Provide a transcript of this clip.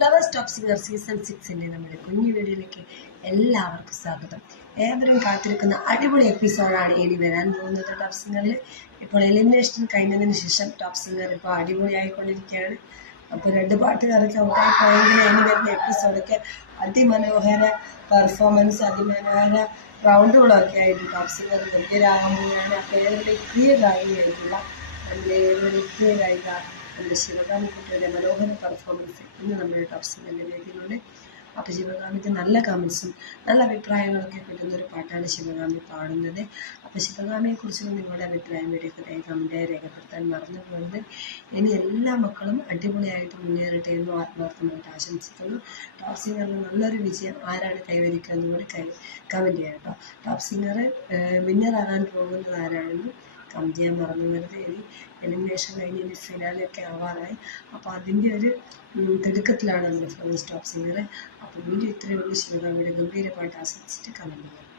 Flowers top singer season 6ന്റെ നമ്മുടെ കുഞ്ഞു വീഡിയോയിലേക്ക് എല്ലാവർക്കും സ്വാഗതം. ഏവരും കാത്തിരിക്കുന്ന അടിപൊളി എപ്പിസോഡാണ് ഇനി വരാൻ പോകുന്നത്. ടോപ്പ് സിംഗറിൽ ഇപ്പോൾ എലിമിനേഷൻ കഴിഞ്ഞതിന് ശേഷം ടോപ്പ് സിംഗർ ഇപ്പോൾ അടിപൊളിയായിക്കൊണ്ടിരിക്കുകയാണ്. അപ്പോൾ 2 പാട്ടുകാരൊക്കെ ഔട്ടായി പോയെങ്കിലും ഇനി വരുന്ന എപ്പിസോഡൊക്കെ അതിമനോഹര പെർഫോമൻസ്, അതിമനോഹര റൗണ്ടുകളൊക്കെ ആയിട്ട് ടോപ്പ് സിംഗർ ഗംഭീരാകാൻ പോവുകയാണ്. അപ്പോൾ ഏവരുടെയും പ്രിയ ഗായികയായിട്ടുള്ള നമ്മുടെ ഏവരുടെയും പ്രിയ ഗായിക നമ്മുടെ ശിവകാമിക്കുട്ടിയുടെ മനോഹര പെർഫോമൻസ് ഇന്ന് നമ്മുടെ ടോപ്പ് സിംഗറിൻ്റെ വേദിയിലുണ്ട്. അപ്പോൾ ശിവകാമിക്ക് നല്ല കമൻസും നല്ല അഭിപ്രായങ്ങളൊക്കെ കിട്ടുന്നൊരു പാട്ടാണ് ശിവകാമി പാടുന്നത്. അപ്പോൾ ശിവകാമിയെക്കുറിച്ചുള്ള നിങ്ങളുടെ അഭിപ്രായം വീഡിയോക്ക് കമൻറ്റായി രേഖപ്പെടുത്താൻ മറന്നു പോകരുത്. ഇനി എല്ലാ മക്കളും അടിപൊളിയായിട്ട് മുന്നേറട്ടെ എന്നും ആത്മാർത്ഥമായിട്ട് ആശംസിക്കുന്നു. ടോപ്പ് സിംഗറിന് നല്ലൊരു വിജയം ആരാണ് കൈവരിക്കുക എന്നുകൂടി കമൻറ്റ് ചെയ്യാം കേട്ടോ. ടോപ്പ് സിംഗർ വിന്നറാകാൻ പോകുന്നത് ആരാണെന്നും കമൻറ്റ് ചെയ്യാൻ മറന്നു വരുന്നത്. ഇനി എലിമിനേഷൻ കഴിഞ്ഞ് ഇനി ഫിനാലൊക്കെ ആവാറായി. അപ്പോൾ അതിൻ്റെ ഒരു തിടുക്കത്തിലാണ് നമ്മുടെ ഫ്ലവേഴ്സ് ടോപ്പ് സിംഗർ. അപ്പോൾ വീഡിയോ ഇത്രയേ ഉള്ളൂ. ശിവകാമിയുടെ ഗംഭീര പാട്ട് ആസ്വദിച്ചിട്ട് കമൻറ്റ് ചെയ്യാം.